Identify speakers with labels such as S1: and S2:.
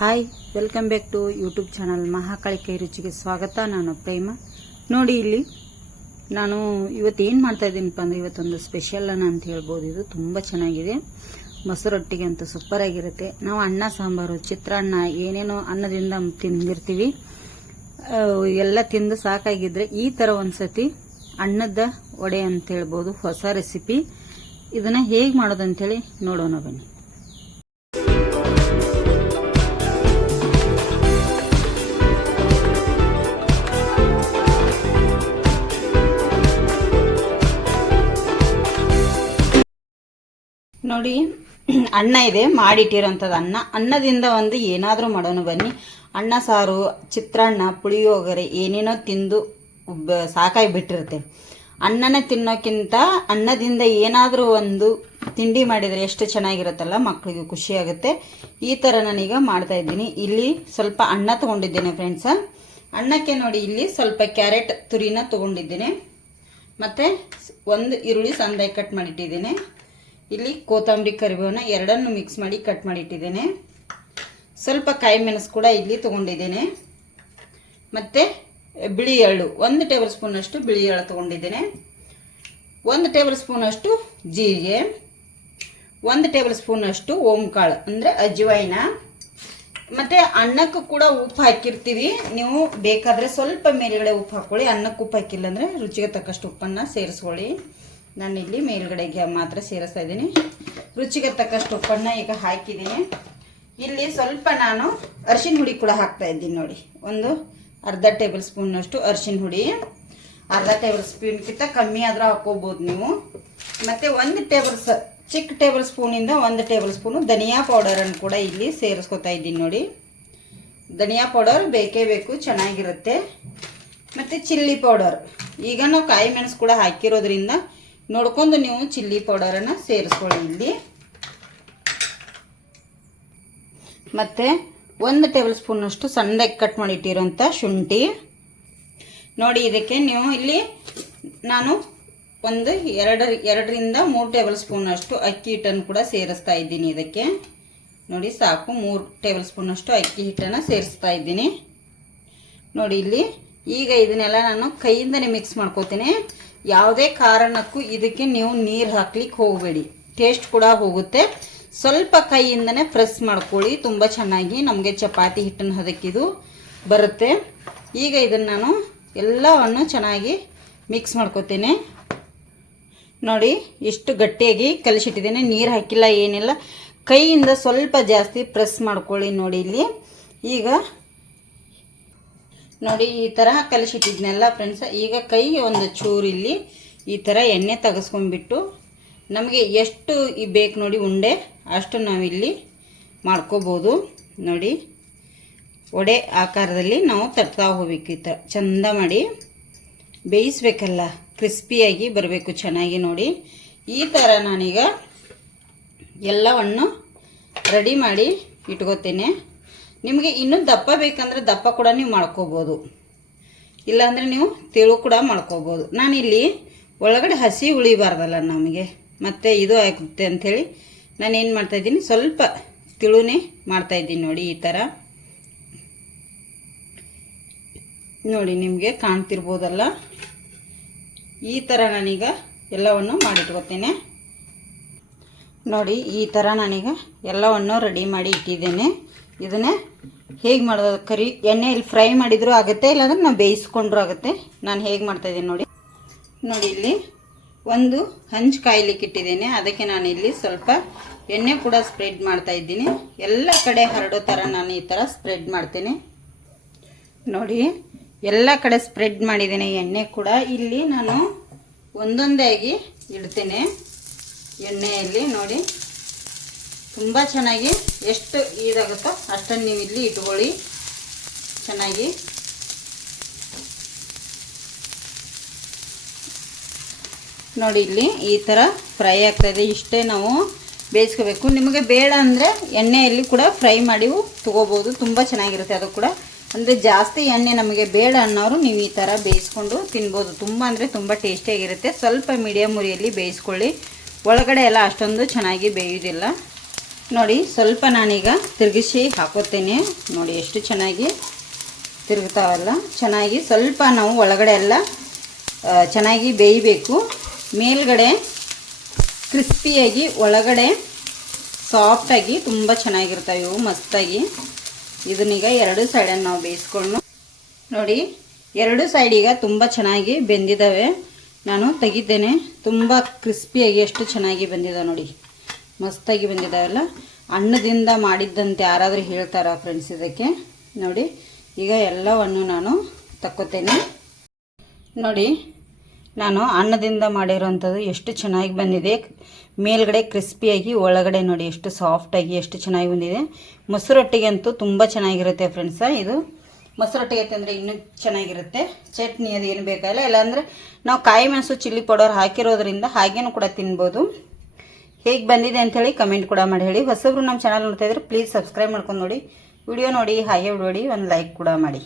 S1: Hi welcome back to YouTube channel Mahakali ಕೈ ರುಚಿಗೆ ಸ್ವಾಗತ ನಾನು ಪ್ರೇಮ ನೋಡಿ ಇಲ್ಲಿ ನಾನು ಇವತ್ತು ಏನು ಮಾಡ್ತಾ ಇದ್ದೀನಿಪ್ಪ ಅಂದರೆ ಇವತ್ತೊಂದು ಸ್ಪೆಷಲ್ ಅಂತ ಹೇಳ್ಬೋದು ಇದು ತುಂಬ ಚೆನ್ನಾಗಿದೆ ಮೊಸರೊಟ್ಟಿಗೆ ಅಂತ ಸೂಪರ್ ಆಗಿರುತ್ತೆ ನಾವು ಅನ್ನ ಸಾಂಬಾರು ಚಿತ್ರಾನ್ನ ಏನೇನೋ ಅನ್ನದಿಂದ ತಿಂದಿರ್ತೀವಿ ಎಲ್ಲ ತಿಂದು ಸಾಕಾಗಿದ್ರೆ ಈ ಥರ ಒಂದ್ಸತಿ ಅನ್ನದ ವಡೆ ಅಂತ ಹೇಳ್ಬೋದು ಹೊಸ ರೆಸಿಪಿ ಇದನ್ನ ಹೇಗೆ ಮಾಡೋದು ಅಂತೇಳಿ ನೋಡೋಣ ಬನ್ನಿ ನೋಡಿ, ಅನ್ನ ಇದೆ ಮಾಡಿಟ್ಟಿರೋಂಥದ್ದು ಅನ್ನ. ಅನ್ನದಿಂದ ಒಂದು ಏನಾದರೂ ಮಾಡೋಣ ಬನ್ನಿ. ಅನ್ನ, ಸಾರು, ಚಿತ್ರಾನ್ನ, ಪುಳಿಯೋಗರೆ, ಏನೇನೋ ತಿಂದು ಸಾಕಾಗಿ ಬಿಟ್ಟಿರುತ್ತೆ. ಅನ್ನನ ತಿನ್ನೋಕ್ಕಿಂತ ಅನ್ನದಿಂದ ಏನಾದರೂ ಒಂದು ತಿಂಡಿ ಮಾಡಿದರೆ ಎಷ್ಟು ಚೆನ್ನಾಗಿರುತ್ತಲ್ಲ ಮಕ್ಕಳಿಗೂ ಖುಷಿಯಾಗುತ್ತೆ ಈ ಥರ ನಾನೀಗ ಮಾಡ್ತಾ ಇದ್ದೀನಿ. ಇಲ್ಲಿ ಸ್ವಲ್ಪ ಅನ್ನ ತೊಗೊಂಡಿದ್ದೇನೆ ಫ್ರೆಂಡ್ಸ ಅನ್ನಕ್ಕೆ ನೋಡಿ, ಇಲ್ಲಿ ಸ್ವಲ್ಪ ಕ್ಯಾರೆಟ್ ತುರಿನ ತೊಗೊಂಡಿದ್ದೇನೆ. ಮತ್ತು ಒಂದು ಈರುಳ್ಳಿ ಸಂದಾಯಿ ಕಟ್ ಮಾಡಿಟ್ಟಿದ್ದೇನೆ. ಇಲ್ಲಿ ಕೊತ್ತಂಬರಿ ಕರಿಬೇವನ್ನ ಎರಡನ್ನು ಮಿಕ್ಸ್ ಮಾಡಿ ಕಟ್ ಮಾಡಿಟ್ಟಿದ್ದೇನೆ ಸ್ವಲ್ಪ ಕಾಯಿ ಮೆಣಸು ಕೂಡ ಇಲ್ಲಿ ತೊಗೊಂಡಿದ್ದೇನೆ. ಮತ್ತು ಬಿಳಿ ಎಳ್ಳು, ಒಂದು ಟೇಬಲ್ ಸ್ಪೂನಷ್ಟು ಬಿಳಿ ಎಳ್ಳು ತೊಗೊಂಡಿದ್ದೇನೆ. ಒಂದು ಟೇಬಲ್ ಸ್ಪೂನಷ್ಟು ಜೀರಿಗೆ, ಒಂದು ಟೇಬಲ್ ಸ್ಪೂನಷ್ಟು ಓಂಕಾಳು, ಅಂದರೆ ಅಜ್ವಾಯಿನ ಮತ್ತು ಅನ್ನಕ್ಕೂ ಕೂಡ ಉಪ್ಪು ಹಾಕಿರ್ತೀವಿ. ನೀವು ಬೇಕಾದರೆ ಸ್ವಲ್ಪ ಮೇಲುಗಡೆ ಉಪ್ಪು ಹಾಕ್ಕೊಳ್ಳಿ ಅನ್ನಕ್ಕೆ ಉಪ್ಪು ಹಾಕಿಲ್ಲ ಅಂದರೆ ರುಚಿಗೆ ತಕ್ಕಷ್ಟು ಉಪ್ಪನ್ನು ಸೇರಿಸ್ಕೊಳ್ಳಿ. ನಾನಿಲ್ಲಿ ಮೇಲ್ಗಡೆಗೆ ಮಾತ್ರ ಸೇರಿಸ್ತಾ ಇದ್ದೀನಿ. ರುಚಿಗೆ ತಕ್ಕಷ್ಟು ಉಪ್ಪನ್ನು ಈಗ ಹಾಕಿದ್ದೀನಿ. ಇಲ್ಲಿ ಸ್ವಲ್ಪ ನಾನು ಅರಿಶಿನ ಹುಡಿ ಕೂಡ ಹಾಕ್ತಾ ಇದ್ದೀನಿ ನೋಡಿ. ಒಂದು ಅರ್ಧ ಟೇಬಲ್ ಸ್ಪೂನ್ನಷ್ಟು ಅರಿಶಿನ ಹುಡಿ. ಅರ್ಧ ಟೇಬಲ್ ಸ್ಪೂನ್ಗಿಂತ ಕಮ್ಮಿ ಆದರೂ ಹಾಕೋಬೋದು ನೀವು. ಮತ್ತು ಒಂದು ಟೇಬಲ್ ಸ, ಚಿಕ್ಕ ಟೇಬಲ್ ಸ್ಪೂನಿಂದ ಒಂದು ಟೇಬಲ್ ಸ್ಪೂನು ಧನಿಯಾ ಪೌಡರನ್ನು ಕೂಡ ಇಲ್ಲಿ ಸೇರಿಸ್ಕೊತಾ ಇದ್ದೀನಿ ನೋಡಿ. ಧನಿಯಾ ಪೌಡರ್ ಬೇಕೇ ಬೇಕು, ಚೆನ್ನಾಗಿರುತ್ತೆ. ಮತ್ತು ಚಿಲ್ಲಿ ಪೌಡರ್. ಈಗ ನಾವು ಕಾಯಿ ಮೆಣಸು ಕೂಡ ಹಾಕಿರೋದ್ರಿಂದ ನೋಡ್ಕೊಂಡು ನೀವು ಚಿಲ್ಲಿ ಪೌಡರನ್ನು ಸೇರಿಸ್ಕೊಳ್ಳಿ ಇಲ್ಲಿ. ಮತ್ತು ಒಂದು ಟೇಬಲ್ ಸ್ಪೂನಷ್ಟು ಸಣ್ಣದಾಗಿ ಕಟ್ ಮಾಡಿಟ್ಟಿರೋಂಥ ಶುಂಠಿ. ನೋಡಿ, ಇದಕ್ಕೆ ನೀವು ಇಲ್ಲಿ ನಾನು ಒಂದು ಎರಡು, ಎರಡರಿಂದ ಮೂರು ಟೇಬಲ್ ಸ್ಪೂನಷ್ಟು ಅಕ್ಕಿ ಹಿಟ್ಟನ್ನು ಕೂಡ ಸೇರಿಸ್ತಾ ಇದ್ದೀನಿ ಇದಕ್ಕೆ. ನೋಡಿ, ಸಾಕು, ಮೂರು ಟೇಬಲ್ ಸ್ಪೂನಷ್ಟು ಅಕ್ಕಿ ಹಿಟ್ಟನ್ನು ಸೇರಿಸ್ತಾ ಇದ್ದೀನಿ. ನೋಡಿ, ಇಲ್ಲಿ ಈಗ ಇದನ್ನೆಲ್ಲ ನಾನು ಕೈಯಿಂದನೇ ಮಿಕ್ಸ್ ಮಾಡ್ಕೋತೀನಿ. ಯಾವುದೇ ಕಾರಣಕ್ಕೂ ಇದಕ್ಕೆ ನೀವು ನೀರು ಹಾಕ್ಲಿಕ್ಕೆ ಹೋಗಬೇಡಿ. ಟೇಸ್ಟ್ ಕೂಡ ಹೋಗುತ್ತೆ. ಸ್ವಲ್ಪ ಕೈಯಿಂದನೇ ಪ್ರೆಸ್ ಮಾಡ್ಕೊಳ್ಳಿ. ತುಂಬ ಚೆನ್ನಾಗಿ ನಮಗೆ ಚಪಾತಿ ಹಿಟ್ಟನ್ನು ಹದಕ್ಕಿದು ಬರುತ್ತೆ. ಈಗ ಇದನ್ನು ನಾನು ಎಲ್ಲವನ್ನು ಚೆನ್ನಾಗಿ ಮಿಕ್ಸ್ ಮಾಡ್ಕೋತೀನಿ. ನೋಡಿ ಎಷ್ಟು ಗಟ್ಟಿಯಾಗಿ ಕಲಿಸಿಟ್ಟಿದ್ದೇನೆ. ನೀರು ಹಾಕಿಲ್ಲ, ಏನಿಲ್ಲ. ಕೈಯಿಂದ ಸ್ವಲ್ಪ ಜಾಸ್ತಿ ಪ್ರೆಸ್ ಮಾಡ್ಕೊಳ್ಳಿ ನೋಡಿ ಇಲ್ಲಿ. ಈಗ ನೋಡಿ, ಈ ಥರ ಕಲಿಸಿಟ್ಟಿದ್ನೆಲ್ಲ ಫ್ರೆಂಡ್ಸ್ ಈಗ ಕೈ ಒಂದು ಚೂರಿಲ್ಲಿ ಈ ಥರ ಎಣ್ಣೆ ತೆಗೆಸ್ಕೊಂಡ್ಬಿಟ್ಟು ನಮಗೆ ಎಷ್ಟು ಈ ಬೇಕು ನೋಡಿ ಉಂಡೆ, ಅಷ್ಟು ನಾವಿಲ್ಲಿ ಮಾಡ್ಕೋಬೋದು. ನೋಡಿ ಒಡೆ ಆಕಾರದಲ್ಲಿ ನಾವು ತಟ್ತಾ ಹೋಗ್ಬೇಕು ಈ ಥರ ಚಂದ ಮಾಡಿ ಬೇಯಿಸ್ಬೇಕಲ್ಲ, ಕ್ರಿಸ್ಪಿಯಾಗಿ ಬರಬೇಕು ಚೆನ್ನಾಗಿ ನೋಡಿ. ಈ ಥರ ನಾನೀಗ ಎಲ್ಲವನ್ನು ರೆಡಿ ಮಾಡಿ ಇಟ್ಕೋತೇನೆ. ನಿಮಗೆ ಇನ್ನೂ ದಪ್ಪ ಬೇಕಂದ್ರೆ ದಪ್ಪ ಕೂಡ ನೀವು ಮಾಡ್ಕೋಬೋದು. ಇಲ್ಲಾಂದರೆ ನೀವು ತೆಳು ಕೂಡ ಮಾಡ್ಕೋಬೋದು. ನಾನಿಲ್ಲಿ ಒಳಗಡೆ ಹಸಿ ಉಳಿಬಾರ್ದಲ್ಲ ನಮಗೆ, ಮತ್ತು ಇದು ಆಗುತ್ತೆ ಅಂಥೇಳಿ ನಾನು ಏನು ಮಾಡ್ತಾಯಿದ್ದೀನಿ ಸ್ವಲ್ಪ ತಿಳುನೇ ಮಾಡ್ತಾಯಿದ್ದೀನಿ ನೋಡಿ ಈ ಥರ ನೋಡಿ ನಿಮಗೆ ಕಾಣ್ತಿರ್ಬೋದಲ್ಲ? ಈ ಥರ ನಾನೀಗ ಎಲ್ಲವನ್ನು ಮಾಡಿಟ್ಕೋತೇನೆ. ನೋಡಿ ಈ ಥರ ನಾನೀಗ ಎಲ್ಲವನ್ನು ರೆಡಿ ಮಾಡಿ ಇಟ್ಟಿದ್ದೇನೆ. ಇದನ್ನೇ ಹೇಗೆ ಮಾಡೋದು? ಕರಿ, ಎಣ್ಣೆಯಲ್ಲಿ ಫ್ರೈ ಮಾಡಿದರೂ ಆಗುತ್ತೆ, ಇಲ್ಲಾಂದ್ರೆ ನಾವು ಬೇಯಿಸ್ಕೊಂಡ್ರೂ ಆಗುತ್ತೆ. ನಾನು ಹೇಗೆ ಮಾಡ್ತಾಯಿದ್ದೀನಿ ನೋಡಿ. ನೋಡಿ ಇಲ್ಲಿ ಒಂದು ಹಂಚು ಕಾಯ್ಲಿಕ್ಕೆ ಇಟ್ಟಿದ್ದೀನಿ. ಅದಕ್ಕೆ ನಾನು ಇಲ್ಲಿ ಸ್ವಲ್ಪ ಎಣ್ಣೆ ಕೂಡ ಸ್ಪ್ರೆಡ್ ಮಾಡ್ತಾ ಇದ್ದೀನಿ. ಎಲ್ಲ ಕಡೆ ಹರಡೋ ಥರ ನಾನು ಈ ಥರ ಸ್ಪ್ರೆಡ್ ಮಾಡ್ತೇನೆ. ನೋಡಿ, ಎಲ್ಲ ಕಡೆ ಸ್ಪ್ರೆಡ್ ಮಾಡಿದ್ದೀನಿ ಎಣ್ಣೆ ಕೂಡ. ಇಲ್ಲಿ ನಾನು ಒಂದೊಂದೇ ಆಗಿ ಇಡ್ತೇನೆ ಎಣ್ಣೆಯಲ್ಲಿ. ನೋಡಿ ತುಂಬ ಚೆನ್ನಾಗಿ ಎಷ್ಟು ಇದಾಗುತ್ತೋ ಅಷ್ಟನ್ನು ನೀವು ಇಲ್ಲಿ ಇಟ್ಕೊಳ್ಳಿ. ಚೆನ್ನಾಗಿ. ನೋಡಿ, ಇಲ್ಲಿ ಈ ಥರ ಫ್ರೈ ಆಗ್ತಾಯಿದೆ. ಇಷ್ಟೇ ನಾವು ಬೇಯಿಸ್ಕೋಬೇಕು. ನಿಮಗೆ ಬೇಡ ಅಂದರೆ ಎಣ್ಣೆಯಲ್ಲಿ ಕೂಡ ಫ್ರೈ ಮಾಡಿ ತೊಗೋಬೋದು. ತುಂಬ ಚೆನ್ನಾಗಿರುತ್ತೆ ಅದು ಕೂಡ. ಅಂದರೆ ಜಾಸ್ತಿ ಎಣ್ಣೆ ನಮಗೆ ಬೇಡ ಅನ್ನೋರು ನೀವು ಈ ಥರ ಬೇಯಿಸ್ಕೊಂಡು ತಿನ್ಬೋದು. ತುಂಬ ಅಂದರೆ ತುಂಬ ಟೇಸ್ಟಿಯಾಗಿರುತ್ತೆ. ಸ್ವಲ್ಪ ಮೀಡಿಯಮ್ ಉರಿಯಲ್ಲಿ ಬೇಯಿಸ್ಕೊಳ್ಳಿ. ಒಳಗಡೆ ಎಲ್ಲ ಅಷ್ಟೊಂದು ಚೆನ್ನಾಗಿ ಬೇಯೋದಿಲ್ಲ ನೋಡಿ, ಸ್ವಲ್ಪ ನಾನೀಗ ತಿರುಗಿಸಿ ಹಾಕೋತೇನೆ. ನೋಡಿ, ಎಷ್ಟು ಚೆನ್ನಾಗಿ ತಿರುಗ್ತಾವಲ್ಲ. ಚೆನ್ನಾಗಿ ಸ್ವಲ್ಪ ನಾವು ಒಳಗಡೆ ಎಲ್ಲ ಚೆನ್ನಾಗಿ ಬೇಯಬೇಕು. ಮೇಲ್ಗಡೆ ಕ್ರಿಸ್ಪಿಯಾಗಿ, ಒಳಗಡೆ ಸಾಫ್ಟಾಗಿ ತುಂಬ ಚೆನ್ನಾಗಿರ್ತವೆ ಇವು ಮಸ್ತಾಗಿ. ಇದನ್ನೀಗ ಎರಡು ಸೈಡನ್ನು ನಾವು ಬೇಯಿಸ್ಕೊಂಡು, ನೋಡಿ, ಎರಡು ಸೈಡೀಗ ತುಂಬ ಚೆನ್ನಾಗಿ ಬೆಂದಿದ್ದಾವೆ ನಾನು ತೆಗಿತೇನೆ ತುಂಬ ಕ್ರಿಸ್ಪಿಯಾಗಿ, ಎಷ್ಟು ಚೆನ್ನಾಗಿ ಬಂದಿದೆ ನೋಡಿ. ಮಸ್ತಾಗಿ ಬಂದಿದ್ದಾವೆಲ್ಲ. ಅನ್ನದಿಂದ ಮಾಡಿದ್ದಂತೆ ಯಾರಾದರೂ ಹೇಳ್ತಾರ ಫ್ರೆಂಡ್ಸ್ ಇದಕ್ಕೆ? ನೋಡಿ, ಈಗ ಎಲ್ಲವನ್ನು ನಾನು ತಕ್ಕೋತೇನೆ. ನೋಡಿ, ನಾನು ಅನ್ನದಿಂದ ಮಾಡಿರೋವಂಥದ್ದು ಎಷ್ಟು ಚೆನ್ನಾಗಿ ಬಂದಿದೆ. ಮೇಲ್ಗಡೆ ಕ್ರಿಸ್ಪಿಯಾಗಿ, ಒಳಗಡೆ ನೋಡಿ ಎಷ್ಟು ಸಾಫ್ಟಾಗಿ ಎಷ್ಟು ಚೆನ್ನಾಗಿ ಬಂದಿದೆ. ಮೊಸರೊಟ್ಟಿಗೆ ಅಂತೂ ತುಂಬ ಚೆನ್ನಾಗಿರುತ್ತೆ ಫ್ರೆಂಡ್ಸ ಇದು ಮೊಸರೊಟ್ಟಿಗೆ ತಿಂದರೆ ಇನ್ನೂ ಚೆನ್ನಾಗಿರುತ್ತೆ. ಚಟ್ನಿ ಅದು ಏನು ಬೇಕಾಗಿಲ್ಲ ಇಲ್ಲಾಂದರೆ ನಾವು ಕಾಯಿ ಮೆಣಸು ಚಿಲ್ಲಿ ಪೌಡರ್ ಹಾಕಿರೋದ್ರಿಂದ ಹಾಗೇನೂ ಕೂಡ ತಿನ್ಬೋದು. ಹೇಗೆ ಬಂದಿದೆ ಅಂಥೇಳಿ ಕಮೆಂಟ್ ಕೂಡ ಮಾಡಿ ಹೇಳಿ. ಹೊಸಬ್ರು ನಮ್ಮ ಚಾನಲ್ ನೋಡ್ತಾ ಇದ್ರೆ ಪ್ಲೀಸ್ ಸಬ್ಸ್ಕ್ರೈಬ್ ಮಾಡ್ಕೊಂಡು ನೋಡಿ. ವಿಡಿಯೋ ನೋಡಿ ಹಾಗೆ ನೋಡಿ, ಒಂದು ಲೈಕ್ ಕೂಡ ಮಾಡಿ.